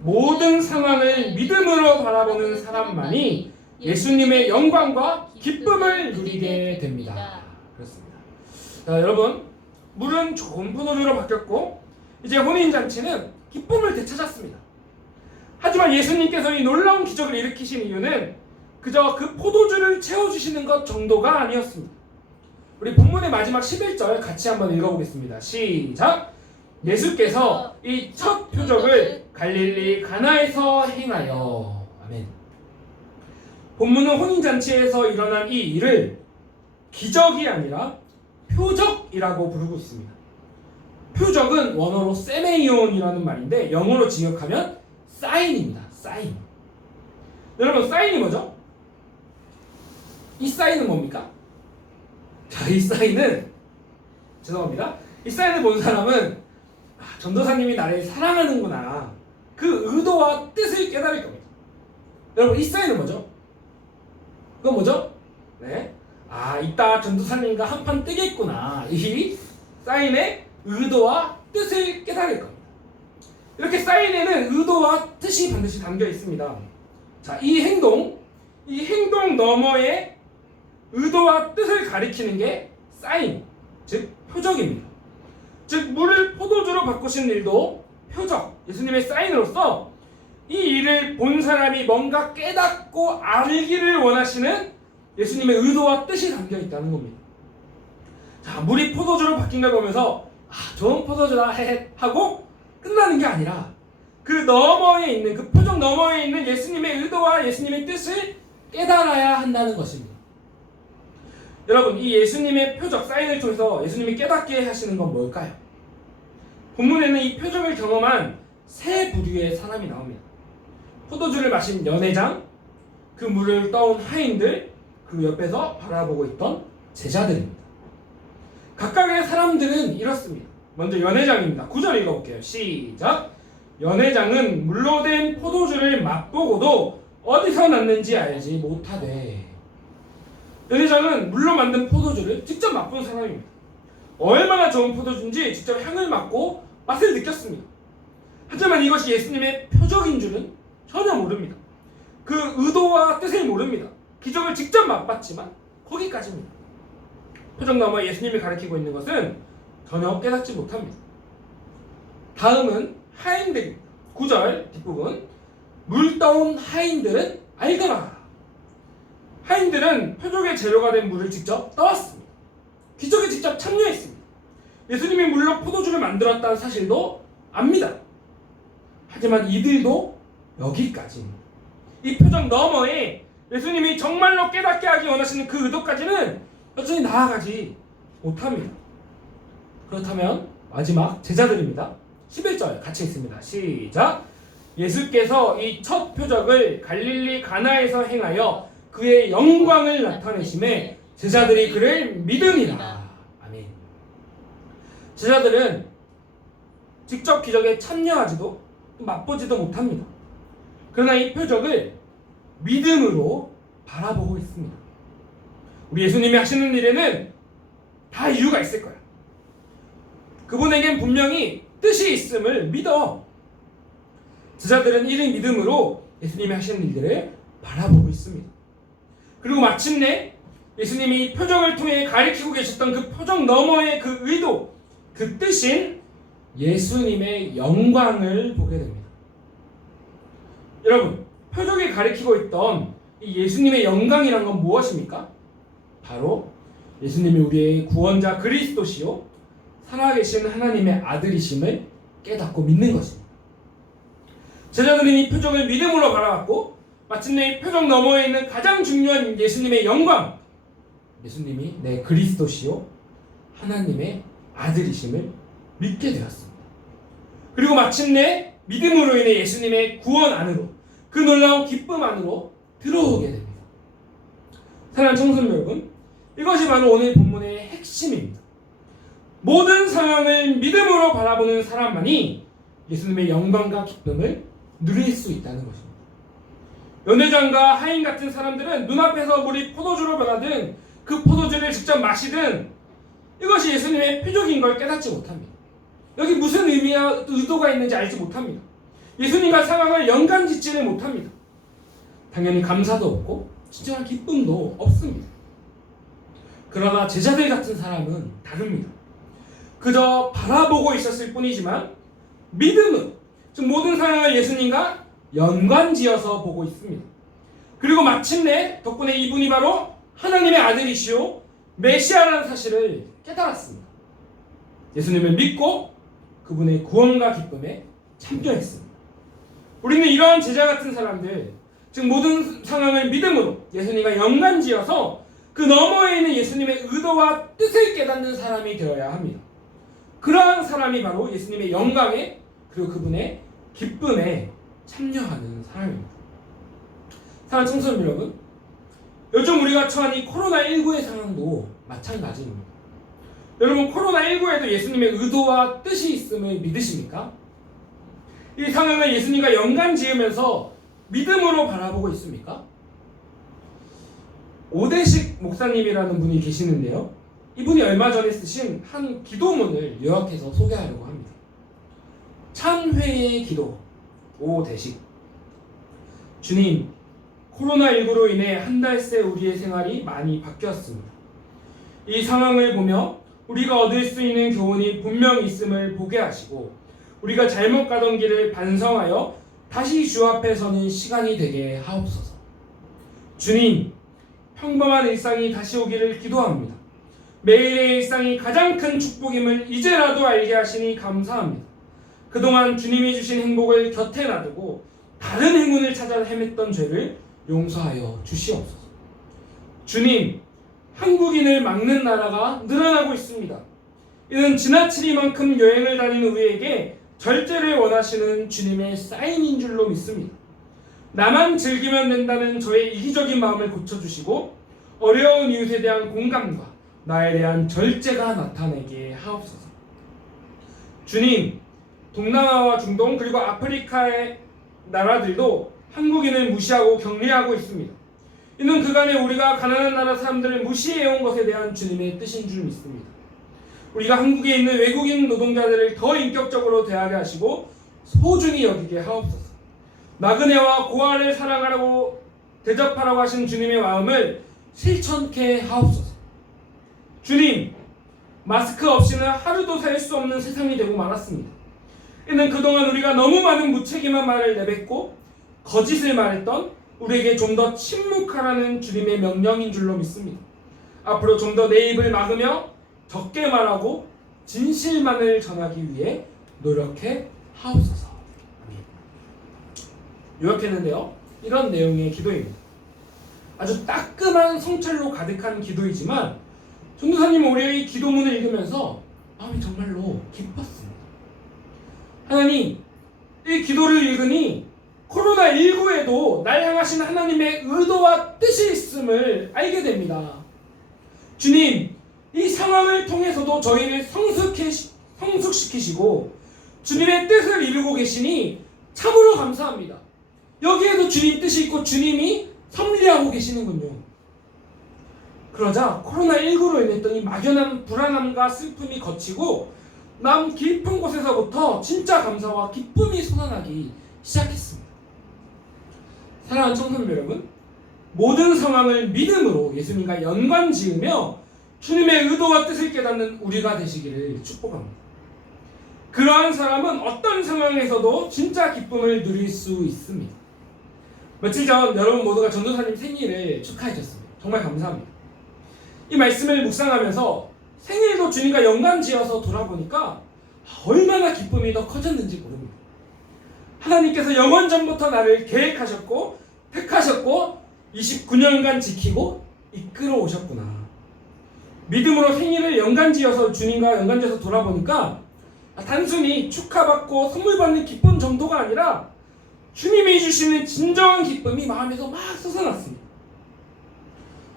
모든 상황을 믿음으로 바라보는 사람만이 예수님의 영광과 기쁨을 누리게 됩니다. 그렇습니다. 자, 여러분, 물은 좋은 포도주로 바뀌었고 이제 혼인잔치는 기쁨을 되찾았습니다. 하지만 예수님께서 이 놀라운 기적을 일으키신 이유는 그저 그 포도주를 채워주시는 것 정도가 아니었습니다. 우리 본문의 마지막 11절 같이 한번 읽어보겠습니다. 시작! 예수께서 이 첫 표적을 갈릴리 가나에서 행하여. 아멘. 본문은 혼인잔치에서 일어난 이 일을 기적이 아니라 표적이라고 부르고 있습니다. 표적은 원어로 세메이온이라는 말인데 영어로 직역하면 사인입니다. 사인. 여러분, 사인이 뭐죠? 이 사인은 뭡니까? 자, 이 사인은 죄송합니다. 이 사인을 본 사람은 전도사님이 나를 사랑하는구나, 그 의도와 뜻을 깨달을 겁니다. 여러분, 이 사인은 뭐죠? 그건 뭐죠? 네. 이따 전도사님과 한판 뜨겠구나. 이 사인의 의도와 뜻을 깨달을 겁니다. 이렇게 사인에는 의도와 뜻이 반드시 담겨 있습니다. 자, 이 행동 너머의 의도와 뜻을 가리키는 게 사인, 즉 표적입니다. 즉 물을 포도주로 바꾸신 일도 표적, 예수님의 사인으로서 이 일을 본 사람이 뭔가 깨닫고 알기를 원하시는 예수님의 의도와 뜻이 담겨 있다는 겁니다. 자, 물이 포도주로 바뀐 걸 보면서 좋은 포도주다 하고 끝나는 게 아니라 그 너머에 있는, 그 표적 너머에 있는 예수님의 의도와 예수님의 뜻을 깨달아야 한다는 것입니다. 여러분, 이 예수님의 표적 사인을 통해서 예수님이 깨닫게 하시는 건 뭘까요? 본문에는 이 표적을 경험한 세 부류의 사람이 나옵니다. 포도주를 마신 연회장, 그 물을 떠온 하인들, 그 옆에서 바라보고 있던 제자들입니다. 각각의 사람들은 이렇습니다. 먼저 연회장입니다. 9절 읽어볼게요. 시작! 연회장은 물로 된 포도주를 맛보고도 어디서 났는지 알지 못하되. 연회장은 물로 만든 포도주를 직접 맛본 사람입니다. 얼마나 좋은 포도주인지 직접 향을 맡고 맛을 느꼈습니다. 하지만 이것이 예수님의 표적인 줄은 전혀 모릅니다. 그 의도와 뜻을 모릅니다. 기적을 직접 맛봤지만 거기까지입니다. 표적 너머 예수님이 가르치고 있는 것은 전혀 깨닫지 못합니다. 다음은 하인들입니다. 9절 뒷부분, 물 떠온 하인들은 알거라. 하인들은 표적의 재료가 된 물을 직접 떠왔습니다. 기적에 직접 참여했습니다. 예수님이 물로 포도주를 만들었다는 사실도 압니다. 하지만 이들도 여기까지입니다. 이 표적 너머에 예수님이 정말로 깨닫게 하기 원하시는 그 의도까지는 여전히 나아가지 못합니다. 그렇다면 마지막 제자들입니다. 11절 같이 읽습니다. 시작! 예수께서 이 첫 표적을 갈릴리 가나에서 행하여 그의 영광을 나타내심에 제자들이 그를 믿으니라. 아멘. 제자들은 직접 기적에 참여하지도 맛보지도 못합니다. 그러나 이 표적을 믿음으로 바라보고 있습니다. 우리 예수님이 하시는 일에는 다 이유가 있을 거야. 그분에겐 분명히 뜻이 있음을 믿어. 제자들은 이를 믿음으로 예수님이 하시는 일들을 바라보고 있습니다. 그리고 마침내 예수님이 표적을 통해 가리키고 계셨던 그 표적 너머의 그 의도, 그 뜻인 예수님의 영광을 보게 됩니다. 여러분, 표적이 가리키고 있던 이 예수님의 영광이란 건 무엇입니까? 바로 예수님이 우리의 구원자 그리스도시요 살아계신 하나님의 아들이심을 깨닫고 믿는 것입니다. 제자들은 이 표적을 믿음으로 바라봤고 마침내 이 표적 너머에 있는 가장 중요한 예수님의 영광, 예수님이 내 그리스도시요 하나님의 아들이심을 믿게 되었습니다. 그리고 마침내 믿음으로 인해 예수님의 구원 안으로, 그 놀라운 기쁨 안으로 들어오게 됩니다. 사랑하는 청소년 여러분, 이것이 바로 오늘 본문의 핵심입니다. 모든 상황을 믿음으로 바라보는 사람만이 예수님의 영광과 기쁨을 누릴 수 있다는 것입니다. 연회장과 하인 같은 사람들은 눈앞에서 물이 포도주로 변하든 그 포도주를 직접 마시든 이것이 예수님의 표적인 걸 깨닫지 못합니다. 여기 무슨 의미와 의도가 있는지 알지 못합니다. 예수님과 상황을 연관짓지를 못합니다. 당연히 감사도 없고 진정한 기쁨도 없습니다. 그러나 제자들 같은 사람은 다릅니다. 그저 바라보고 있었을 뿐이지만 믿음은, 즉 모든 상황을 예수님과 연관지어서 보고 있습니다. 그리고 마침내 덕분에 이분이 바로 하나님의 아들이시오 메시아라는 사실을 깨달았습니다. 예수님을 믿고 그분의 구원과 기쁨에 참여했습니다. 우리는 이러한 제자 같은 사람들, 즉 모든 상황을 믿음으로 예수님과 연관지어서 그 너머에 있는 예수님의 의도와 뜻을 깨닫는 사람이 되어야 합니다. 그러한 사람이 바로 예수님의 영광에 그리고 그분의 기쁨에 참여하는 사람입니다. 사랑하는 청소년 여러분, 요즘 우리가 처한 이 코로나19의 상황도 마찬가지입니다. 여러분, 코로나19에도 예수님의 의도와 뜻이 있음을 믿으십니까? 이 상황을 예수님과 연관지으면서 믿음으로 바라보고 있습니까? 오대식 목사님이라는 분이 계시는데요, 이분이 얼마 전에 쓰신 한 기도문을 요약해서 소개하려고 합니다. 찬회의 기도, 오대식. 주님, 코로나19로 인해 한 달 새 우리의 생활이 많이 바뀌었습니다. 이 상황을 보며 우리가 얻을 수 있는 교훈이 분명히 있음을 보게 하시고 우리가 잘못 가던 길을 반성하여 다시 주 앞에 서는 시간이 되게 하옵소서. 주님, 평범한 일상이 다시 오기를 기도합니다. 매일의 일상이 가장 큰 축복임을 이제라도 알게 하시니 감사합니다. 그동안 주님이 주신 행복을 곁에 놔두고 다른 행운을 찾아 헤맸던 죄를 용서하여 주시옵소서. 주님, 한국인을 막는 나라가 늘어나고 있습니다. 이는 지나치리만큼 여행을 다니는 우리에게 절제를 원하시는 주님의 사인인 줄로 믿습니다. 나만 즐기면 된다는 저의 이기적인 마음을 고쳐주시고 어려운 이웃에 대한 공감과 나에 대한 절제가 나타내게 하옵소서. 주님, 동남아와 중동 그리고 아프리카의 나라들도 한국인을 무시하고 격리하고 있습니다. 이는 그간에 우리가 가난한 나라 사람들을 무시해온 것에 대한 주님의 뜻인 줄 믿습니다. 우리가 한국에 있는 외국인 노동자들을 더 인격적으로 대하게 하시고 소중히 여기게 하옵소서. 나그네와 고아를 사랑하라고 대접하라고 하신 주님의 마음을 실천케 하옵소서. 주님, 마스크 없이는 하루도 살 수 없는 세상이 되고 말았습니다. 이는 그동안 우리가 너무 많은 무책임한 말을 내뱉고 거짓을 말했던 우리에게 좀 더 침묵하라는 주님의 명령인 줄로 믿습니다. 앞으로 좀 더 내 입을 막으며 적게 말하고 진실만을 전하기 위해 노력해 하옵소서. 아멘. 요약했는데요, 이런 내용의 기도입니다. 아주 따끔한 성찰로 가득한 기도이지만 전도사님은 우리의 이 기도문을 읽으면서 마음이 정말로 기뻤습니다. 하나님, 이 기도를 읽으니 코로나19에도 날 향하신 하나님의 의도와 뜻이 있음을 알게 됩니다. 주님, 이 상황을 통해서도 저희를 성숙시키시고 주님의 뜻을 이루고 계시니 참으로 감사합니다. 여기에도 주님 뜻이 있고 주님이 섭리하고 계시는군요. 그러자 코로나19로 인했던 이 막연한 불안함과 슬픔이 거치고 남 깊은 곳에서부터 진짜 감사와 기쁨이 솟아나기 시작했습니다. 사랑하는 청소년 여러분, 모든 상황을 믿음으로 예수님과 연관지으며 주님의 의도와 뜻을 깨닫는 우리가 되시기를 축복합니다. 그러한 사람은 어떤 상황에서도 진짜 기쁨을 누릴 수 있습니다. 며칠 전 여러분 모두가 전도사님 생일을 축하해 주셨습니다. 정말 감사합니다. 이 말씀을 묵상하면서 생일도 주님과 연관지어서 돌아보니까 얼마나 기쁨이 더 커졌는지 모릅니다. 하나님께서 영원 전부터 나를 계획하셨고 택하셨고 29년간 지키고 이끌어 오셨구나. 믿음으로 생일을 연관지어서 주님과 연관지어서 돌아보니까 단순히 축하받고 선물 받는 기쁨 정도가 아니라 주님이 주시는 진정한 기쁨이 마음에서 막 솟아났습니다.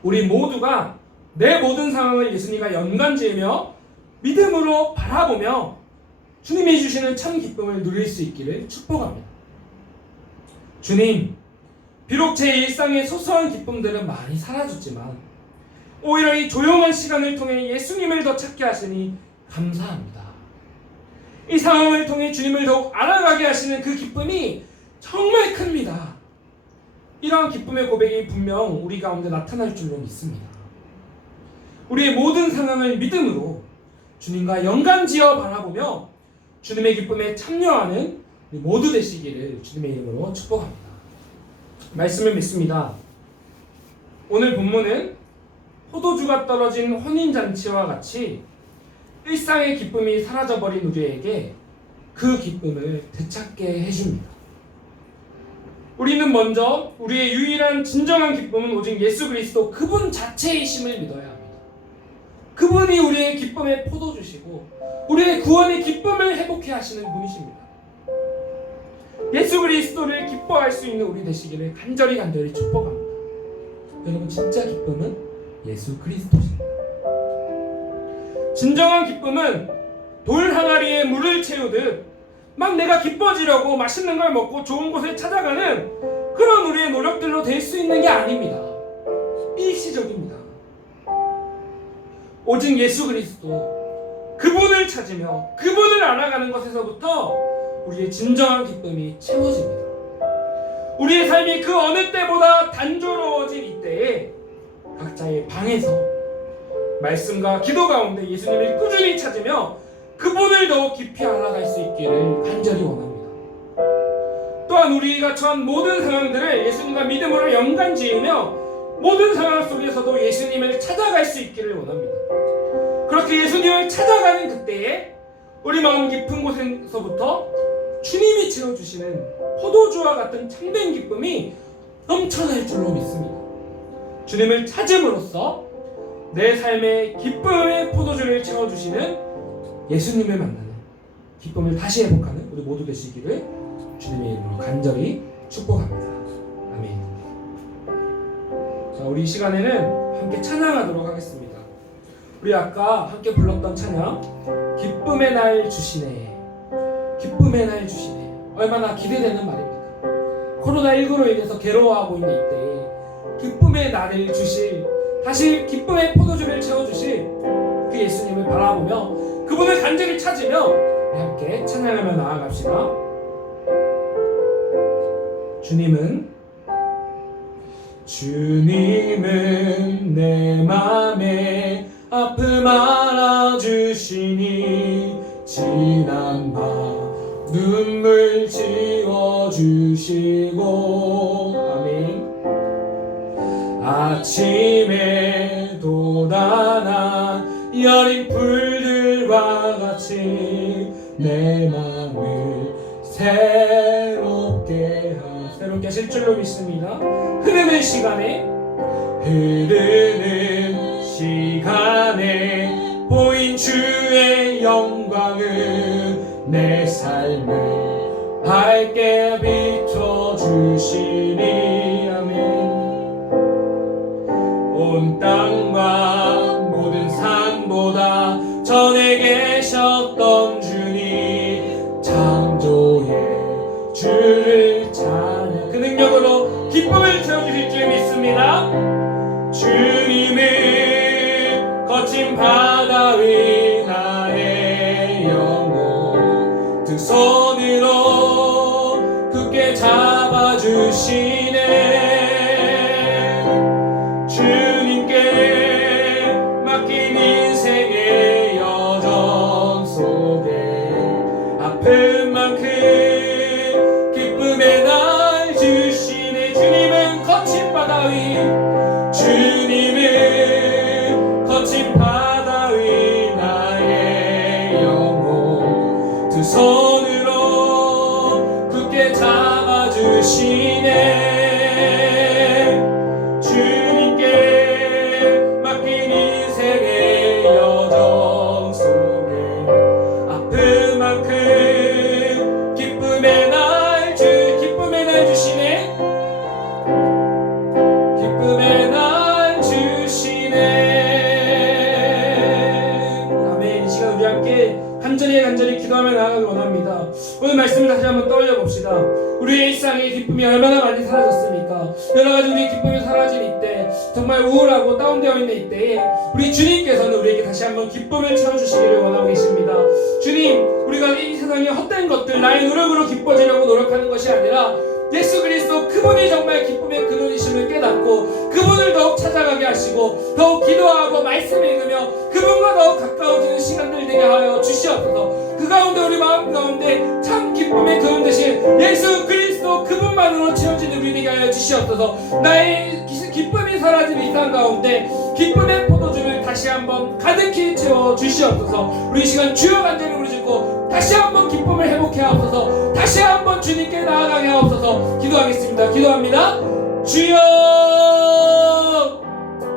우리 모두가 내 모든 상황을 예수님과 연관지으며 믿음으로 바라보며 주님이 주시는 참 기쁨을 누릴 수 있기를 축복합니다. 주님, 비록 제 일상의 소소한 기쁨들은 많이 사라졌지만 오히려 이 조용한 시간을 통해 예수님을 더 찾게 하시니 감사합니다. 이 상황을 통해 주님을 더욱 알아가게 하시는 그 기쁨이 정말 큽니다. 이러한 기쁨의 고백이 분명 우리 가운데 나타날 줄로 믿습니다. 우리의 모든 상황을 믿음으로 주님과 연관지어 바라보며 주님의 기쁨에 참여하는 우리 모두 되시기를 주님의 이름으로 축복합니다. 말씀을 믿습니다. 오늘 본문은 포도주가 떨어진 혼인잔치와 같이 일상의 기쁨이 사라져버린 우리에게 그 기쁨을 되찾게 해줍니다. 우리는 먼저 우리의 유일한 진정한 기쁨은 오직 예수 그리스도 그분 자체이심을 믿어야 합니다. 그분이 우리의 기쁨의 포도주시고 우리의 구원의 기쁨을 회복해 하시는 분이십니다. 예수 그리스도를 기뻐할 수 있는 우리 되시기를 간절히 축복합니다. 여러분, 진짜 기쁨은 예수 그리스도십니다. 진정한 기쁨은 돌 항아리에 물을 채우듯 막 내가 기뻐지려고 맛있는 걸 먹고 좋은 곳을 찾아가는 그런 우리의 노력들로 될 수 있는 게 아닙니다. 일시적입니다. 오직 예수 그리스도 그분을 찾으며 그분을 알아가는 것에서부터 우리의 진정한 기쁨이 채워집니다. 우리의 삶이 그 어느 때보다 단조로워진 이때에 각자의 방에서 말씀과 기도 가운데 예수님을 꾸준히 찾으며 그분을 더욱 깊이 알아갈 수 있기를 간절히 원합니다. 또한 우리가 처한 모든 상황들을 예수님과 믿음으로 연관 지으며 모든 상황 속에서도 예수님을 찾아갈 수 있기를 원합니다. 그렇게 예수님을 찾아가는 그때에 우리 마음 깊은 곳에서부터 주님이 채워주시는 포도주와 같은 참된 기쁨이 넘쳐날 줄로 믿습니다. 주님을 찾음으로써 내 삶의 기쁨의 포도주를 채워주시는 예수님을 만나는 기쁨을 다시 회복하는 우리 모두 되시기를 주님의 이름으로 간절히 축복합니다. 아멘. 자, 우리 이 시간에는 함께 찬양하도록 하겠습니다. 우리 아까 함께 불렀던 찬양, 기쁨의 날 주시네, 기쁨의 날 주시네. 얼마나 기대되는 말입니까? 코로나19로 인해서 괴로워하고 있는 이때에 기쁨의 날을 주실, 다시 기쁨의 포도주를 채워주실 그 예수님을 바라보며 그분을 간절히 찾으며 함께 찬양하며 나아갑시다. 주님은 내 맘에 아픔 알아주시니 지난 밤 눈물 지워주시고 아멘. 아침에 돋아난 여린 불들과 같이 내 맘을 새롭게 하실 줄로 믿습니다. 흐르는 시간에 보인 주의 영광은 내 삶을 밝게 비춰주시니 아멘. 온 땅과 모든 산보다 전에 계셨던 주님, 창조의 주를 찬양, 그 능력으로 기쁨을 채워주실 줄 믿습니다. 주님은 거친 바다 위 나의 영혼 두 손으로 굳게 잡아주시네. 주님께 맡긴 인생의 여정 속에 아픈 만큼 기쁨의 날 주시네. 주님은 거친 바다 위, 주님은 거친 바다 위 나의 영혼 두 손으로 굳게 잡아주시네. 주님께 맡긴 인생의 여정 속에 아픈 만큼 기쁨의 날 주시네. 기쁨의 오늘 말씀을 다시 한번 떠올려 봅시다. 우리의 일상의 기쁨이 얼마나 많이 사라졌습니까? 여러 가지 우리의 기쁨이 사라진 이때, 정말 우울하고 다운되어 있는 이때에 우리 주님께서는 우리에게 다시 한번 기쁨을 채워주시기를 원하고 계십니다. 주님, 우리가 이 세상의 헛된 것들, 나의 노력으로 기뻐지려고 노력하는 것이 아니라 예수 그리스도 그분이 정말 기쁨의 근원이심을 깨닫고 그분을 더욱 찾아가게 하시고 더욱 기도하고 말씀 읽으며 그분과 더욱 가까워지는 시간들 되게 하여 주시옵소서. 그 가운데 우리 마음 가운데 참 기쁨의 근원 되신 예수 그리스도 그분만으로 채워지는 우리 되게 하여 주시옵소서. 나의 기쁨이 사라진 이 땅 가운데 기쁨의 포도주를 다시 한번 가득히 채워 주시옵소서. 우리 이 시간 주여 간절히 부르짖고 다시 한번 기쁨을 회복해 하옵소서. 다시 한번 주님께 나아가게 하옵소서. 기도하겠습니다. 기도합니다. 주여,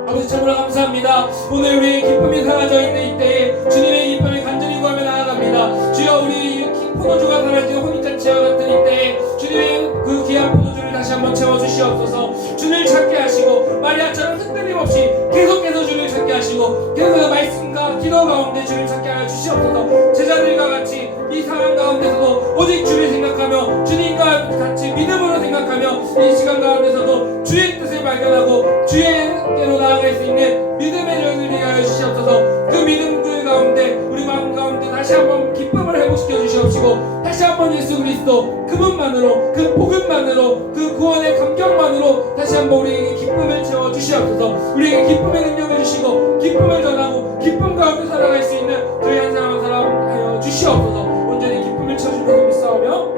아버지 참으로 감사합니다. 오늘 우리의 기쁨이 사라져 있는 이때에 주님의 기쁨을 간절히 구하며 나아갑니다. 주여, 우리 포도주가 사라진 혼인잔치와 같은 이때에 주님의 그 귀한 포도주를 다시 한번 채워주시옵소서. 주를 찾게 하시고 마리아처럼 흔들림 없이 계속해서 주를 찾게 하시고 계속해서 말씀과 기도 가운데 주를 찾게 하여 주시옵소서. 제자들과 같이 이 상황 가운데서도 오직 주를 생각하며 주님과 같이 믿음으로 생각하며 이 시간 가운데서도 주의 뜻을 발견하고 주의께로 나아갈 수 있는 믿음의 열매를 하여 주시옵소서. 그 믿음들 가운데 우리 마음 가운데 다시 한번 기쁨을 회복시켜 주시옵시고 다시 한번 예수 그리스도 그분만으로 그 복음만으로 그 구원의 감격만으로 다시 한번 우리에게 기쁨을 채워 주시옵소서. 우리에게 기쁨의 능력을 주시고 기쁨을 전하고 기쁨 가운데 살아갈 수 있는 저희 한 사람 한 사람 하여 주시옵소서. 온전히 기쁨을 채워줄 것을 믿사오며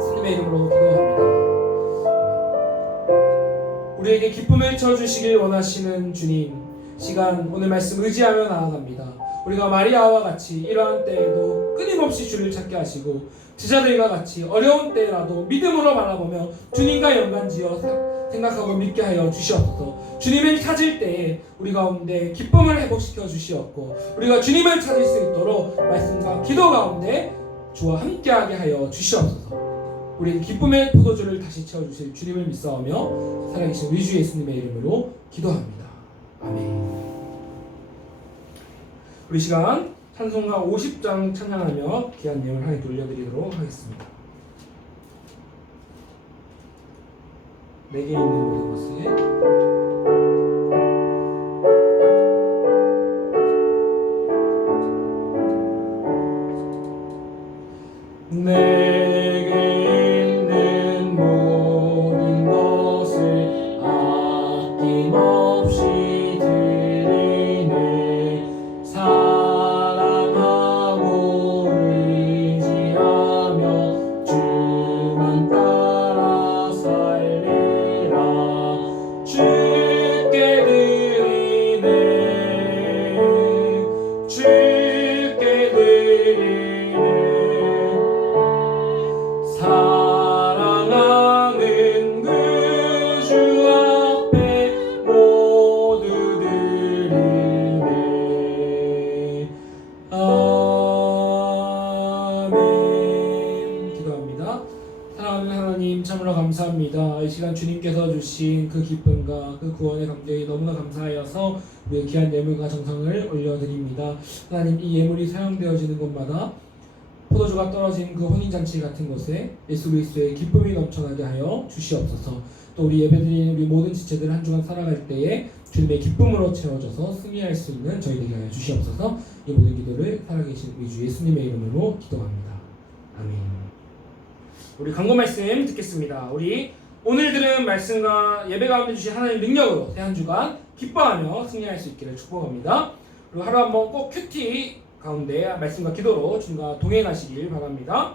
주님의 이름으로 기도합니다. 우리에게 기쁨을 채워주시길 원하시는 주님, 시간 오늘 말씀 의지하며 나아갑니다. 우리가 마리아와 같이 이러한 때에도 끊임없이 주를 찾게 하시고 제자들과 같이 어려운 때라도 믿음으로 바라보며 주님과 연관지어 생각하고 믿게 하여 주시옵소서. 주님을 찾을 때에 우리 가운데 기쁨을 회복시켜 주시옵고 우리가 주님을 찾을 수 있도록 말씀과 기도 가운데 주와 함께하게 하여 주시옵소서. 우리 기쁨의 포도주를 다시 채워주실 주님을 믿사오며 살아계신 우리 주 예수님의 이름으로 기도합니다. 아멘. 우리 시간 찬송가 50장 찬양하며 귀한 예물 하나 돌려드리도록 하겠습니다. 내게 있는 모든 것을 내게 있는 모든 것을 아낌없이 드리네. 사랑하고 의지하며 주만 따라 살리라. 주께 드리네. 주께 드리네. 사랑하는 그 주 앞에 모두 드리네. 아멘. 기도합니다. 사랑하는 하나님, 참으로 감사합니다. 이 시간 주님께서 주신 그 기쁨과 그 구원의 감격이 너무나 감사하여서 우리의 귀한 예물과 정성을 올려드립니다. 하나님, 이 예물이 사용되어지는 곳마다 포도주가 떨어진 그 혼인잔치 같은 곳에 예수 그리스도의 기쁨이 넘쳐나게 하여 주시옵소서. 또 우리 예배드리는 우리 모든 지체들 한 주간 살아갈 때에 주님의 기쁨으로 채워져서 승리할 수 있는 저희들에게 하여 주시옵소서. 이 모든 기도를 살아계신 우리 주 예수님의 이름으로 기도합니다. 아멘. 우리 광고 말씀 듣겠습니다. 우리 오늘 들은 말씀과 예배 가운데 주신 하나님의 능력으로 새 한 주간 기뻐하며 승리할 수 있기를 축복합니다. 그리고 하루 한번 꼭 큐티 가운데 말씀과 기도로 주님과 동행하시길 바랍니다.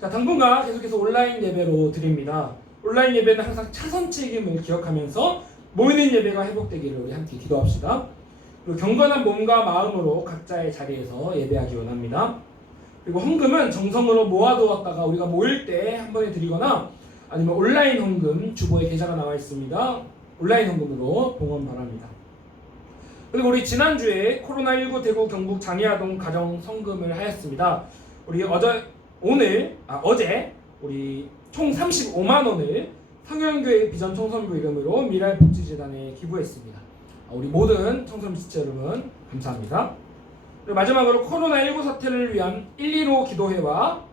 자, 당분간 계속해서 온라인 예배로 드립니다. 온라인 예배는 항상 차선 책임을 기억하면서 모이는 예배가 회복되기를 우리 함께 기도합시다. 그리고 경건한 몸과 마음으로 각자의 자리에서 예배하기 원합니다. 그리고 헌금은 정성으로 모아두었다가 우리가 모일 때 한 번에 드리거나 아니면 온라인 헌금 주보에 계좌가 나와 있습니다. 온라인 헌금으로 봉헌 바랍니다. 그리고 우리 지난주에 코로나19 대구 경북 장애아동 가정 성금을 하였습니다. 우리 어제 우리 총 35만 원을 성현교회 비전 청소년부 이름으로 미랄복지재단에 기부했습니다. 우리 모든 청소년 지체 여러분 감사합니다. 그리고 마지막으로 코로나19 사태를 위한 115 기도회와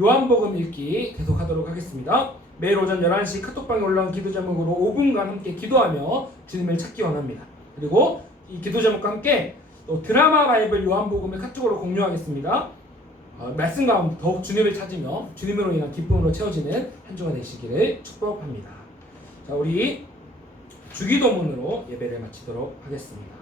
요한복음 읽기 계속하도록 하겠습니다. 매일 오전 11시 카톡방에 올라온 기도 제목으로 5분간 함께 기도하며 주님을 찾기 원합니다. 그리고 이 기도 제목과 함께 또 드라마 바이블 요한복음을 카톡으로 공유하겠습니다. 말씀 가운데 더욱 주님을 찾으며 주님으로 인한 기쁨으로 채워지는 한 주가 되시기를 축복합니다. 자, 우리 주기도문으로 예배를 마치도록 하겠습니다.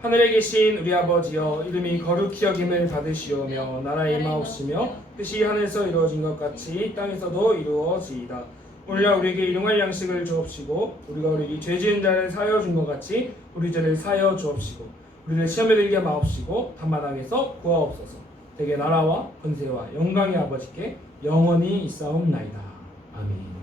하늘에 계신 우리 아버지여, 이름이 거룩히 여김을 받으시오며 나라의 임하옵시며 뜻이 하늘에서 이루어진 것 같이 땅에서도 이루어지이다. 오늘날 우리에게 일용할 양식을 주옵시고 우리가 우리 죄 지은 자를 사하여 준 것 같이 우리 죄를 사하여 주옵시고 우리를 시험에 들게 마옵시고 단마당에서 구하옵소서. 대개 나라와 권세와 영광의 아버지께 영원히 있사옵나이다. 아멘.